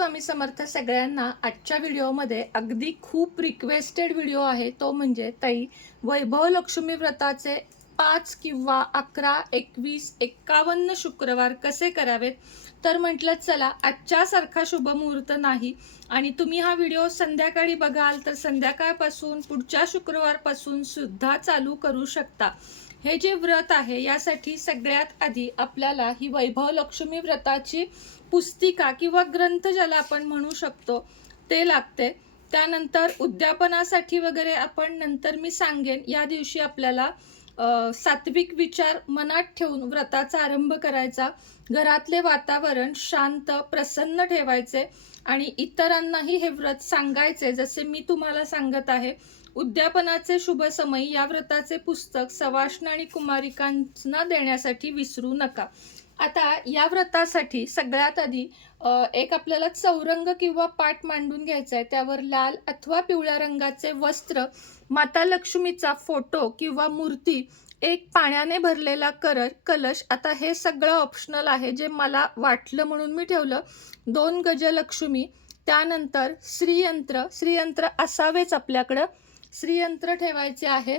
स्वामी समर्थ सगळ्यांना। आजच्या व्हिडिओमध्ये अगदी खूप रिक्वेस्टेड व्हिडिओ आहे, तो म्हणजे ताई वैभव लक्ष्मी व्रताचे 5 किंवा 11, 21, 51 शुक्रवार कसे करावेत। तर म्हटलं चला आजच्या सारखा शुभ मुहूर्त नाही आणि तुम्ही हा व्हिडिओ संध्याकाळी बघाल तर संध्याकाळपासून पुढच्या शुक्रवारपासून सुद्धा चालू करू शकता। हे जे व्रत आहे यासाठी सगळ्यात आधी आपल्याला ही वैभव लक्ष्मी व्रताची पुस्तिका किंवा ग्रंथ ज्याला आपण म्हणू शकतो ते लागते। त्यानंतर उद्यापनासाठी वगैरे आपण नंतर मी सांगेन। या दिवशी आपल्याला सात्विक विचार मनात ठेवून व्रताचा आरंभ करायचा। घरातले वातावरण शांत प्रसन्न ठेवायचे आणि इतरांनाही हे व्रत सांगायचे जसे मी तुम्हाला सांगत आहे। उद्यापनाचे शुभ समय या व्रताचे पुस्तक सवाष्ण आणि कुमारिकांना देण्यासाठी विसरू नका। आता या व्रतासाठी सगळ्यात आधी एक आपल्याला चौरंग किंवा पाट मांडून घ्यायचा आहे। त्यावर लाल अथवा पिवळ्या रंगाचे वस्त्र, माता लक्ष्मीचा फोटो किंवा मूर्ती, एक पाण्याने भरलेला कलश। आता हे सगळं ऑप्शनल आहे, जे मला वाटलं म्हणून मी ठेवलं। 2 गजलक्ष्मी, त्यानंतर श्रीयंत्र असावेच आपल्याकडं। श्रीयंत्र ठेवायचे आहे।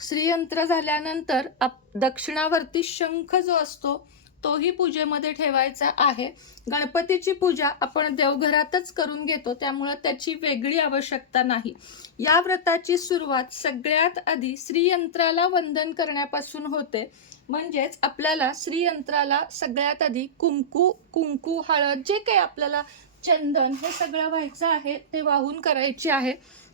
श्रीयंत्र झाल्यानंतर दक्षिणावर्ती शंख जो असतो तोही पूजेमध्ये ठेवायचा आहे। गणपतीची पूजा आपण देवघरातच करून घेतो, त्यामुळे त्याची वेगळी आवश्यकता नाही। या व्रताची सुरुवात सगळ्यात आधी श्रीयंत्राला वंदन करण्यापासून होते। म्हणजेच आपल्याला श्रीयंत्राला सगळ्यात आधी कुंकू हळद जे काही आपल्याला चंदन हे सगळं व्हायचं आहे ते वाहून करायची आहे।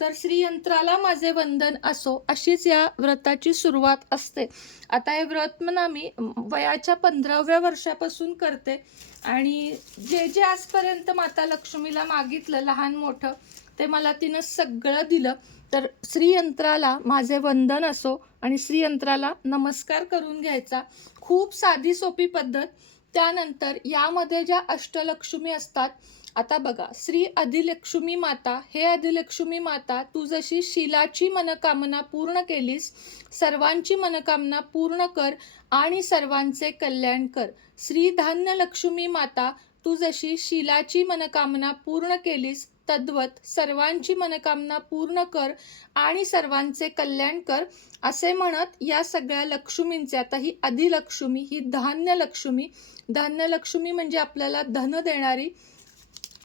तर श्रीयंत्राला माझे वंदन असो, अशीच या व्रताची सुरुवात असते। आता हे व्रत म्हणा मी वयाच्या 15व्या वर्षापासून करते आणि जे जे आजपर्यंत माता लक्ष्मीला मागितलं लहान मोठं ते मला तिनं सगळं दिलं। तर श्रीयंत्राला माझे वंदन असो आणि श्रीयंत्राला नमस्कार करून घ्यायचा। खूप साधी सोपी पद्धत। त्यानंतर यामध्ये ज्या अष्टलक्ष्मी असतात, आता बघा, श्री आदिलक्ष्मी माता, हे आदिलक्ष्मी माता, तू जशी शीलाची मनोकामना पूर्ण केलीस, सर्वांची मनोकामना पूर्ण कर आणि सर्वांचे कल्याण कर। श्री धान्यलक्ष्मी माता, तू जशी शीलाची मनोकामना पूर्ण केलीस तद्वत सर्वांची मनोकामना पूर्ण कर आणि सर्वांचे कल्याण कर, असे म्हणत या सगळ्या लक्ष्मींचे, आता ही आदिलक्ष्मी, ही धान्यलक्ष्मी, धान्यलक्ष्मी म्हणजे आपल्याला धन देणारी,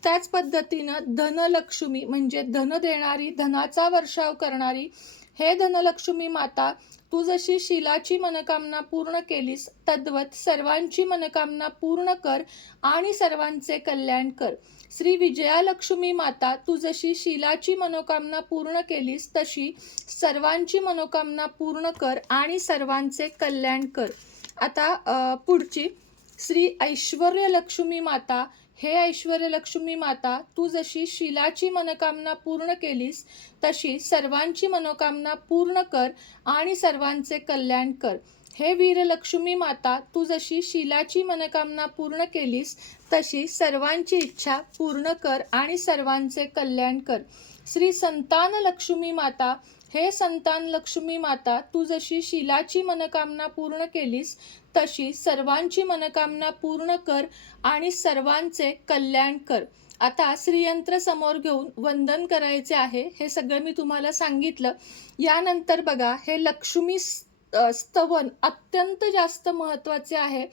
त्याच पद्धतीनं धनलक्ष्मी म्हणजे धन देणारी, धनाचा वर्षाव करणारी, हे धनलक्ष्मी माता, तू जशी शीलाची मनोकामना पूर्ण केलीस तद्वत सर्वांची मनोकामना पूर्ण कर आणि सर्वांचे कल्याण कर। श्री विजयालक्ष्मी माता, तू जशी शीलाची मनोकामना पूर्ण केलीस तशी सर्वांची मनोकामना पूर्ण कर आणि सर्वांचे कल्याण कर। आता पुढची श्री ऐश्वर्यलक्ष्मी माता, हे ऐश्वर्यलक्ष्मी माता, तू जशी शीलाची मनोकामना पूर्ण केलीस तशी सर्वांची मनोकामना पूर्ण कर आणि सर्वांचे कल्याण कर। हे वीरलक्ष्मी माता, तू जशी शीलाची मनोकामना पूर्ण केलीस तशी सर्वांची इच्छा पूर्ण कर आणि सर्वांचे कल्याण कर। श्री संतानलक्ष्मी माता, हे संतानलक्ष्मी माता, तू जशी शीलाची मनोकामना पूर्ण केलीस तशी सर्वांची मनोकामना पूर्ण कर आणि सर्वांचे कल्याण कर। आता श्रीयंत्र समोर घेऊन वंदन करायचे आहे, हे सगळं मी तुम्हाला सांगितलं। यानंतर बघा, हे लक्ष्मी स्तवन अत्यंत जास्त महत्त्वाचे आहे,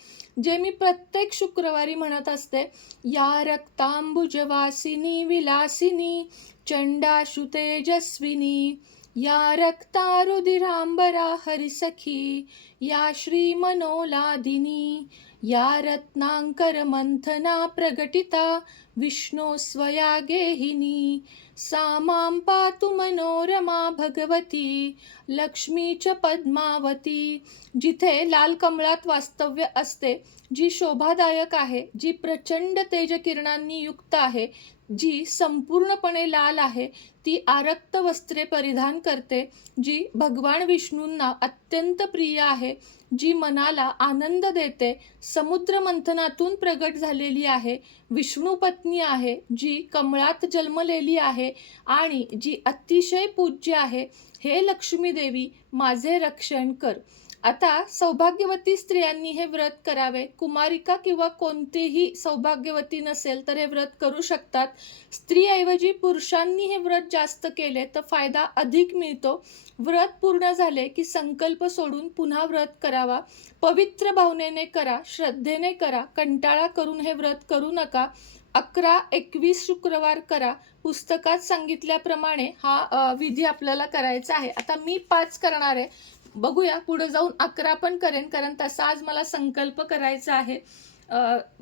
जे मी प्रत्येक शुक्रवारी म्हणत असते। या रक्तांबुजवासिनी विलासिनी चंडाशु तेजस्विनी, या रक्ता रुधिरांबरा हरिसखी, या श्री मनोलादिनी, या रत्नांकर मंथना प्रगटिता विष्णु स्वया गेहिनी, सा मां पातु मनोरमा भगवती लक्ष्मी च पद्मावती। जिथे लाल कमळात वास्तव्य असते, जी शोभादायक आहे, जी प्रचंड तेजकिरणांनी युक्त आहे, जी संपूर्णपणे लाल आहे, ती आरक्त वस्त्रे परिधान करते, जी भगवान विष्णूंना अत्यंत प्रिय आहे, जी मनाला आनंद देते, समुद्र मंथनातून प्रगट झालेली आहे, विष्णू पत्नी आहे, जी कमळात जन्मलेली आहे आणि जी अतिशय पूज्य आहे, हे लक्ष्मी देवी माझे रक्षण कर। आता सौभाग्यवती स्त्रियांनी हे व्रत करावे. कुमारिका किंवा कोणतीही सौभाग्यवती नसेल तर हे व्रत करू शकतात. स्त्रीऐवजी पुरुषांनी हे व्रत जास्त केले तर फायदा अधिक मिळतो. व्रत पूर्ण झाले की संकल्प सोडून पुन्हा व्रत करावा. पवित्र भावनेने करा, श्रद्धेने करा. कंटाळा करून हे व्रत करू नका. 11-21 शुक्रवार करा. पुस्तकात सांगितल्याप्रमाणे हा विधी आपल्याला करायचा आहे. आता मी 5 करणार आहे. बघूया पुढे जाऊन 11 पण करेन, कारण तसा आज मला संकल्प करायचा आहे.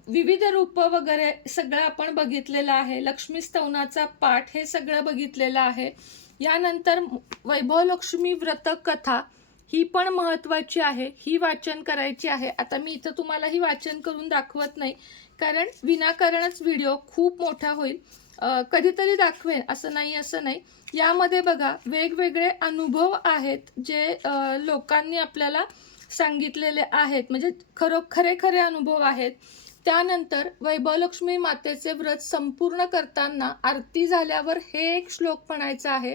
विविध रूप वगैरे सगळं आपण बघितलेलं आहे. लक्ष्मी स्तवनाचा पाठ हे सगळं बघितलेलं आहे. यानंतर वैभव लक्ष्मी व्रत कथा ही पण महत्त्वाची आहे. ही वाचन करायची आहे. आता मी इथं तुम्हाला ही वाचन करून दाखवत नाही, कारण विनाकारणच व्हिडिओ खूप मोठा होईल. कधीतरी दाखवेन, असं नाही. यामध्ये बघा वेगवेगळे अनुभव आहेत जे लोकांनी आपल्याला सांगितलेले आहेत, म्हणजे खरे अनुभव आहेत. त्यानंतर वैभवलक्ष्मी मातेचे व्रत संपूर्ण करताना आरती झाल्यावर हे एक श्लोक म्हणायचा आहे.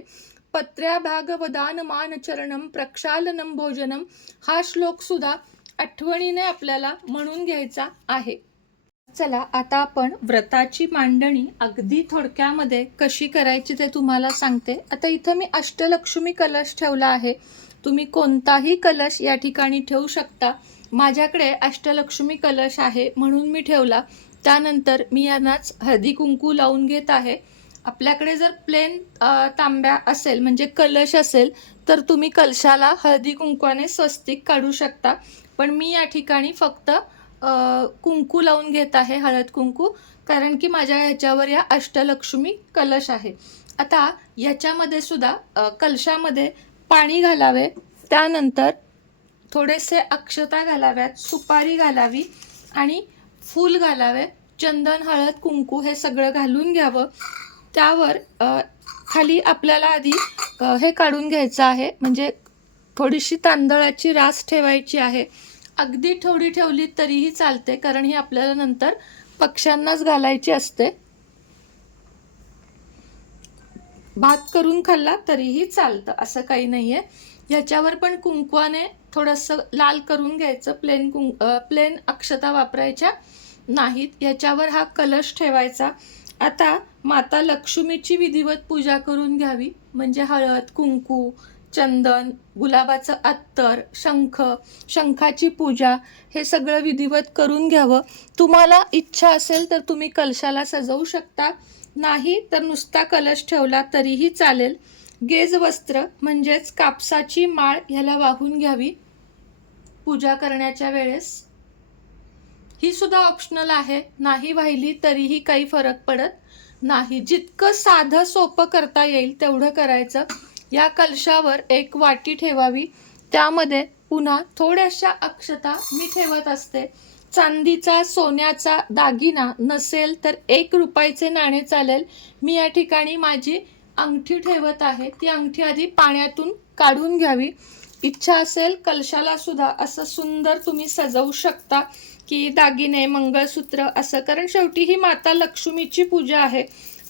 पत्र्या भागवदान मान चरणम प्रक्षालनम भोजनम. हा श्लोक सुद्धा आठवणीने आपल्याला म्हणून घ्यायचा आहे. चला आता आपण व्रताची मांडणी अगदी थोडक्यामध्ये कशी करायची ते तुम्हाला सांगते. आता इथं मी अष्टलक्ष्मी कलश ठेवला आहे. तुम्ही कोणताही कलश या ठिकाणी ठेवू शकता. माझ्याकडे अष्टलक्ष्मी कलश आहे म्हणून मी ठेवला. त्यानंतर मी यांनाच हळदी कुंकू लावून घेत आहे. आपल्याकडे जर प्लेन तांब्या असेल, म्हणजे कलश असेल, तर तुम्ही कलशाला हळदी कुंकवाने स्वस्तिक काढू शकता. पण मी या ठिकाणी फक्त कुंकू लावून घेत आहे, हळद कुंकू, कारण की माझ्या ह्याच्यावर या अष्टलक्ष्मी कलश आहे. आता याच्यामध्ये सुद्धा कलशामध्ये पाणी घालावे. त्यानंतर थोडेसे अक्षता घालाव्यात, सुपारी घालावी आणि फूल घालावे. चंदन, हळद, कुंकू हे सगळं घालून घ्यावं. त्यावर खाली आपल्याला आधी हे काढून घ्यायचं आहे, म्हणजे थोडीशी तांदळाची रास ठेवायची आहे. अगदी थोडी ठेवली तरीही चालते, कारण ही आपल्याला नंतर पक्ष्यांनाच घालायची असते. भात करून खाल्ला तरीही चालतं, असं काही नाहीये. याच्यावर पण कुंकवाने थोडंसं लाल करून घ्यायचं. प्लेन अक्षता वापरायच्या नाहीत. याच्यावर हा कलश ठेवायचा. आता माता लक्ष्मीची विधिवत पूजा करून घ्यावी, म्हणजे हळद, कुंकू, चंदन, गुलाबाचं अत्तर, शंखाची पूजा हे सगळं विधिवत करून घ्यावं. तुम्हाला इच्छा असेल तर तुम्ही कलशाला सजवू शकता, नाही तर नुसता कलश ठेवला तरीही चालेल. गेज वस्त्र म्हणजेच कापसाची माळ ह्याला वाहून घ्यावी पूजा करण्याच्या वेळेस. ही सुद्धा ऑप्शनल आहे, नाही वाहिली तरीही काही फरक पडत नाही. जितकं साधं सोपं करता येईल तेवढं करायचं. या कलशावर एक वाटी ठेवावी. त्यामध्ये पुन्हा थोड्याशा अक्षता मी ठेवत असते. चांदीचा, सोन्याचा दागिना नसेल तर 1 रुपयाचे नाणे चालेल. मी या ठिकाणी माझी अंगठी ठेवत आहे. ती अंगठी आधी पाण्यातून काढून घ्यावी. इच्छा असेल कलशाला सुद्धा असं सुंदर तुम्ही सजवू शकता, की दागिने, मंगळसूत्र असं, कारण शेवटी ही माता लक्ष्मीची पूजा आहे.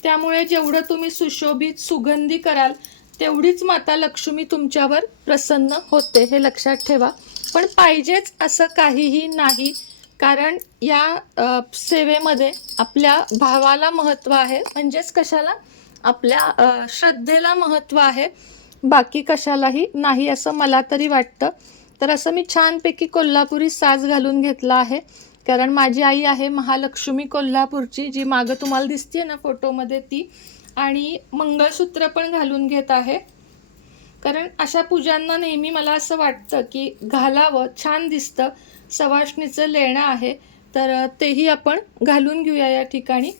त्यामुळे जेवढं तुम्ही सुशोभित, सुगंधी कराल तेवढीच माता लक्ष्मी तुमच्यावर प्रसन्न होते, हे लक्षात ठेवा. पण पाहिजेच असं काहीही नाही, कारण या सेवेमध्ये आपल्या भावाला महत्त्व आहे. म्हणजेच कशाला? आपल्या श्रद्धेला महत्त्व आहे, बाकी कशालाही नाही असं मला तरी वाटतं. तर असं मी छानपैकी कोल्हापुरी साज घालून घेतला आहे, कारण माझी आई आहे महालक्ष्मी कोल्हापूरची, जी मागं तुम्हाला दिसते ना फोटोमध्ये ती. आणि मंगळसूत्र पण घालून घेत आहे, कारण अशा पूजांना नेहमी मला असं वाटतं की घालावं, छान दिसतं. सवाष्णीचं लेणं आहे तर तेही आपण घालून घेऊया या ठिकाणी.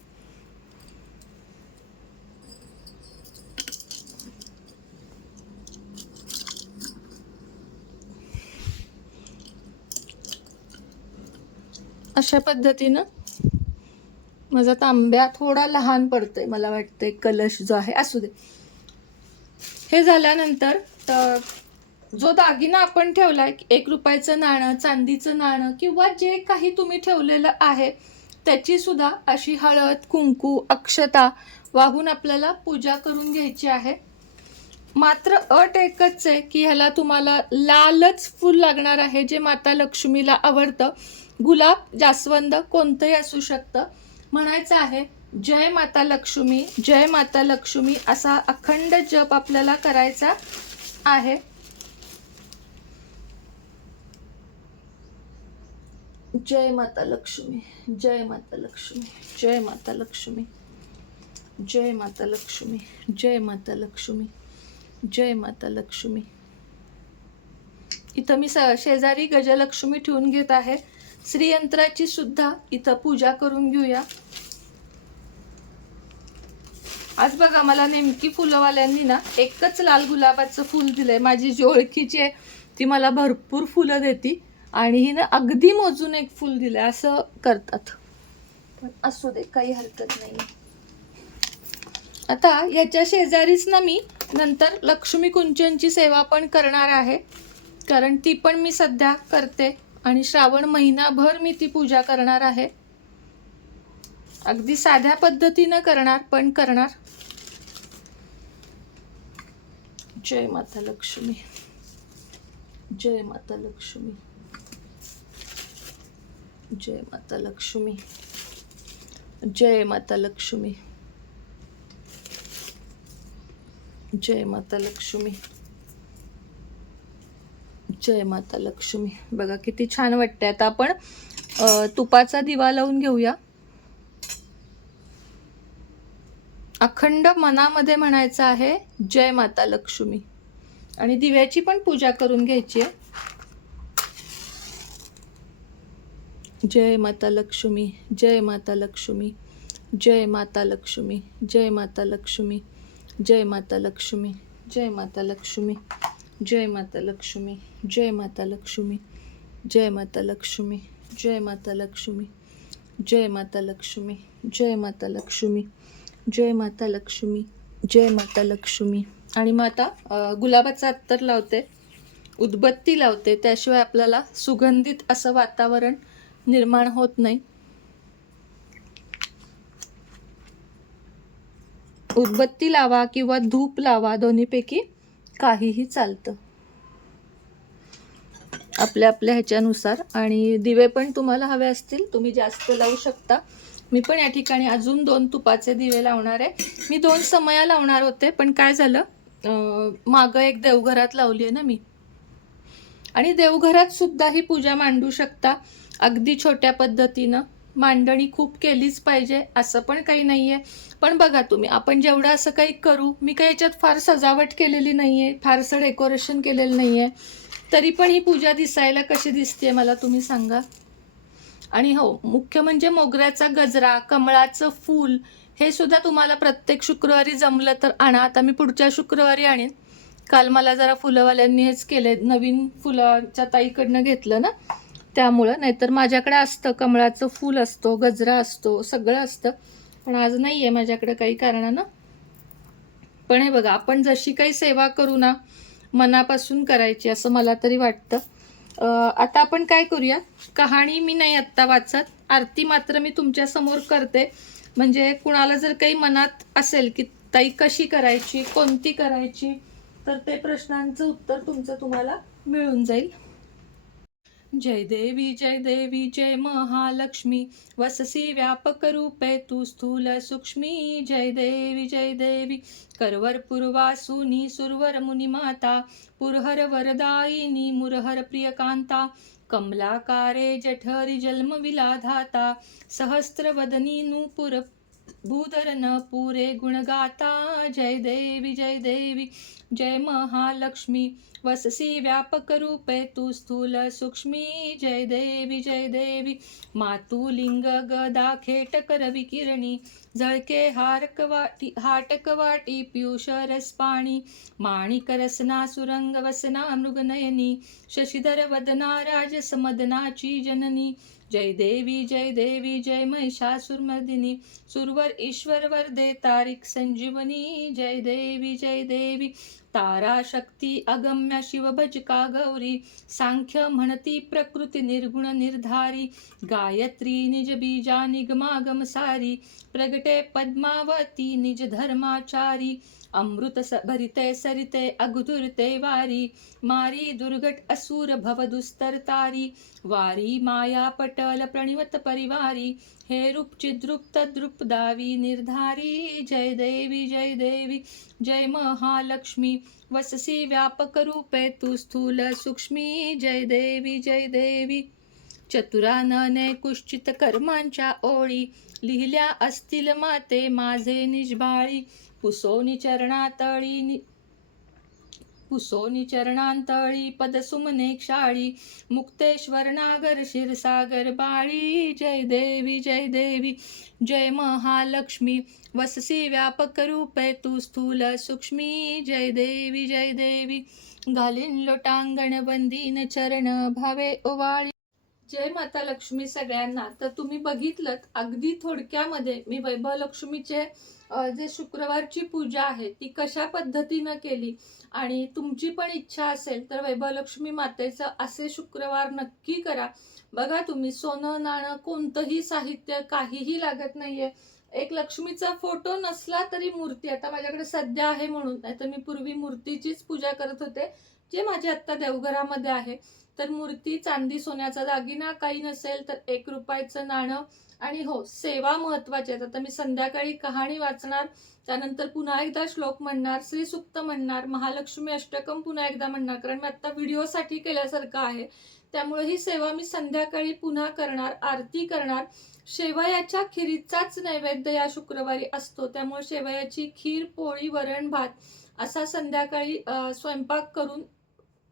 अशा पद्धतीनं माझा तांब्या थोडा लहान पडतोय, मला वाटतंय कलश जो आहे, असू दे. हे झाल्यानंतर जो दागिना आपण ठेवलाय, 1 रुपयाचं नाणं, चांदीचं नाणं किंवा जे काही तुम्ही ठेवलेलं आहे त्याची सुद्धा अशी हळद, कुंकू, अक्षता वाहून आपल्याला पूजा करून घ्यायची आहे. मात्र अट एकच आहे की ह्याला तुम्हाला लालच फूल लागणार आहे, जे माता लक्ष्मीला आवडतं. गुलाब, जास्वंद कोणतंही असू शकतं. म्हणायचं आहे जय माता लक्ष्मी, जय माता लक्ष्मी असा अखंड जप आपल्याला करायचा आहे. जय माता लक्ष्मी, जय माता लक्ष्मी, जय माता लक्ष्मी, जय माता लक्ष्मी, जय माता लक्ष्मी, जय माता लक्ष्मी. इथं मी शेजारी गजलक्ष्मी ठेवून घेत आहे. श्रीयंत्राची सुद्धा इथं पूजा करून घेऊया. आज बघा मला नेमकी फुलवाल्यांनी ना एकच लाल गुलाबाचं फूल दिलंय. माझी जी ओळखीची आहे ती मला भरपूर फुलं देती आणि हिनं अगदी मोजून एक फूल दिलंय. असं करतात, पण असू दे, काही हरकत नाही. आता याच्या शेजारीच ना मी नंतर लक्ष्मी कुंचनची सेवा पण करणार आहे, कारण ती पण मी सध्या करते आणि श्रावण महिनाभर मी ती पूजा करणार आहे. अगदी साध्या पद्धतीनं करणार, पण करणार. जय माता लक्ष्मी, जय माता लक्ष्मी, जय माता लक्ष्मी, जय माता लक्ष्मी, जय माता लक्ष्मी, जय माता लक्ष्मी. बघा किती छान वाटते. आता आपण तुपाचा दिवा लावून घेऊया. अखंड मनामध्ये म्हणायचं आहे जय माता लक्ष्मी आणि दिव्याची पण पूजा करून घ्यायची आहे. जय माता लक्ष्मी, जय माता लक्ष्मी, जय माता लक्ष्मी, जय माता लक्ष्मी, जय माता लक्ष्मी, जय माता लक्ष्मी, जय माता लक्ष्मी, जय माता लक्ष्मी, जय माता लक्ष्मी, जय माता लक्ष्मी, जय माता लक्ष्मी, जय माता लक्ष्मी, जय माता लक्ष्मी, जय माता लक्ष्मी. आणि मग आता गुलाबाचा अत्तर लावते, उदबत्ती लावते. त्याशिवाय आपल्याला सुगंधित असं वातावरण निर्माण होत नाही. उदबत्ती लावा किंवा धूप लावा, दोन्हीपैकी काहीही चालतं आपल्या आपल्या ह्याच्यानुसार. आणि दिवे पण तुम्हाला हवे असतील तुम्ही जास्त लावू शकता. मी पण या ठिकाणी अजून 2 तुपाचे दिवे लावणार आहे. मी 2 समया लावणार होते, पण काय झालं, मागं एक देवघरात लावली आहे ना मी. आणि देवघरात सुद्धा ही पूजा मांडू शकता अगदी छोट्या पद्धतीनं. मांडणी खूप केलीच पाहिजे असं पण काही नाही आहे. पण बघा तुम्ही, आपण जेवढं असं काही करू, मी काही याच्यात फार सजावट केलेली नाही आहे, फारसं डेकोरेशन केलेलं नाही आहे, तरी पण ही पूजा दिसायला कशी दिसते मला तुम्ही सांगा. आणि हो, मुख्य म्हणजे मोगऱ्याचा गजरा, कमळाचं फूल हे सुद्धा तुम्हाला प्रत्येक शुक्रवारी जमलं तर आणा. आता मी पुढच्या शुक्रवारी आणेन. काल मला जरा फुलंवाल्यांनी हेच केले, नवीन फुलाच्या ताईकडनं घेतलं ना, त्यामुळं. नाहीतर माझ्याकडे असतं, कमळाचं फूल असतो, गजरा असतो, सगळं असतं, पण आज नाही आहे माझ्याकडे काही कारणानं. पण हे बघा, आपण जशी काही सेवा करू ना मनापासून करायची असं मला तरी वाटतं. आता आपण काय करूया, कहाणी मी नाही आत्ता वाचत, आरती मात्र मी तुमच्या समोर करते. म्हणजे कुणाला जर काही मनात असेल की ताई कशी करायची, कोणती करायची, तर ते प्रश्नांचं उत्तर तुमचं तुम्हाला मिळून जाईल. जय देवी जय महालक्ष्मी, वससी व्यापक रूपे तू स्थूल सूक्ष्मी. जय देवी करवर पूर्वासूनी सुरवर मुनिमाता, पुरहर वरदायिनी मुरहर प्रियकांता, कमलाकारे जठरी जन्म विलाधाता, सहस्त्रवदनी नूपुर भूधर न पुरे गुणगाता. जय देवी जय महालक्ष्मी, वससी व्यापक रूपे तू स्थूल सूक्ष्मी. जय देवी मातुलिंग गदा खेटकर विकिरणी, झळके हाटक वाटी पियुष रसपाणी, माणिक रसना सुरंग वसना मृगनयनी, शशिधर वदना राजस मदनाची जननी. जय देवी जय महिषासुरमर्दिनी, सुरवर ईश्वर वरदे तारिक संजीवनी. जय देवी तारा शक्ती अगम्य शिवभजका गौरी, सांख्य म्हणती प्रकृती निर्गुण निर्धारी, गायत्री निज बीजा निगमागम सारी, प्रगटे पद्मावती निज धर्माचारी, अमृत भरिते सरिते अघुदुरते वारी, मारी दुर्घट असुर भव दुस्तरतारी, वारी माया पटल प्रणिवत परिवारी, हे रूप चिद्रूप तद्रूप दावी निर्धारी, जय देवी जय देवी जय महालक्ष्मी, वससी व्यापक रूपे तू स्थूल सूक्ष्मी, जय देवी जय देवी. चतुरानने कुश्चित कर्मांच्या ओळी, लिहिल्या असतील माते माझे निजबाळी, पुसोनी चरणांतळी पदसुमने क्षाळी, मुक्तेश्वर नागर क्षीरसागर बाळी, जय देवी जय महालक्ष्मी, वससी व्यापक रूपे तू स्थूल सूक्ष्मी, जय देवी. घालीन लोटांगण बंदीन चरण भावे ओवाळी. जय माता लक्ष्मी सगळ्यांना. तर तुम्ही बघितलं अगदी थोडक्यामध्ये मी वैभवलक्ष्मीचे जे शुक्रवारची पूजा आहे ती कशा पद्धतीनं केली, आणि तुमची पण इच्छा असेल तर वैभवलक्ष्मी मातेचं असे शुक्रवार नक्की करा. बघा तुम्ही सोनं नाणं कोणतंही साहित्य काहीही लागत नाहीये. एक लक्ष्मीचा फोटो नसला तरी मूर्ती, आता माझ्याकडे सध्या आहे म्हणून, नाहीतर मी पूर्वी मूर्तीचीच पूजा करत होते जे माझ्या आत्ता देवघरामध्ये आहे. तर मूर्ती, चांदी, सोन्याचा दागिना काही नसेल तर 1 रुपयाचं नाणं, आणि हो, सेवा महत्वाची आहे. आता मी संध्याकाळी कहाणी वाचणार, त्यानंतर पुन्हा एकदा श्लोक म्हणणार, श्रीसुक्त म्हणणार, महालक्ष्मी अष्टकम पुन्हा एकदा म्हणणार, कारण मी आता व्हिडिओसाठी केल्यासारखं आहे. त्यामुळे ही सेवा मी संध्याकाळी पुन्हा करणार, आरती करणार. शेवयाच्या खिरीचाच नैवेद्य या शुक्रवारी असतो, त्यामुळे शेवयाची खीर, पोळी, वरण, भात असा संध्याकाळी स्वयंपाक करून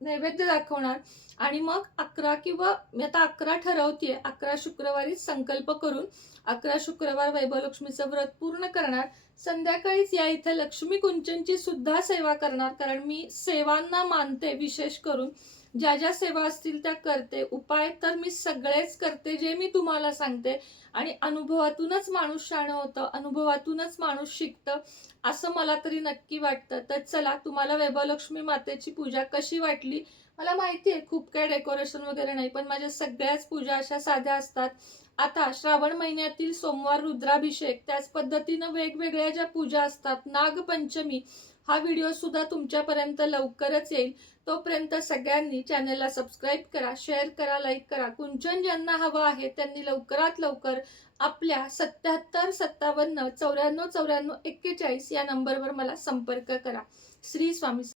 नैवेद्य दाखवणार. आणि मग 11 किंवा मी आता 11 ठरवतेय, 11 शुक्रवारी संकल्प करून 11 शुक्रवार वैभवलक्ष्मीचं व्रत पूर्ण करणार. संध्याकाळीच या इथे लक्ष्मी कुंचनची सुद्धा सेवा करणार, कारण मी सेवांना मानते. विशेष करून ज्या ज्या सेवा असतील त्या करते. उपाय तर मी सगळेच करते जे मी तुम्हाला सांगते, आणि अनुभवातूनच माणूस शहाणं होतं, अनुभवातूनच माणूस शिकतं असं मला तरी नक्की वाटतं. तर चला, तुम्हाला वैभवलक्ष्मी मातेची पूजा कशी वाटली? मला माहिती आहे खूप काही डेकोरेशन वगैरे नाही, पण माझ्या सगळ्याच पूजा अशा साध्या असतात. आता श्रावण महिन्यातील सोमवार रुद्राभिषेक, त्याच पद्धतीनं वेगवेगळ्या ज्या पूजा असतात, नागपंचमी, हा व्हिडिओ सुद्धा तुमच्यापर्यंत लवकरच येईल. तोपर्यंत सगळ्यांनी चॅनलला सबस्क्राईब करा, शेअर करा, लाईक करा. कुंचन ज्यांना हवं आहे त्यांनी लवकरात लवकर आपल्या 77 57 94 94 41 या नंबरवर मला संपर्क करा. श्री स्वामी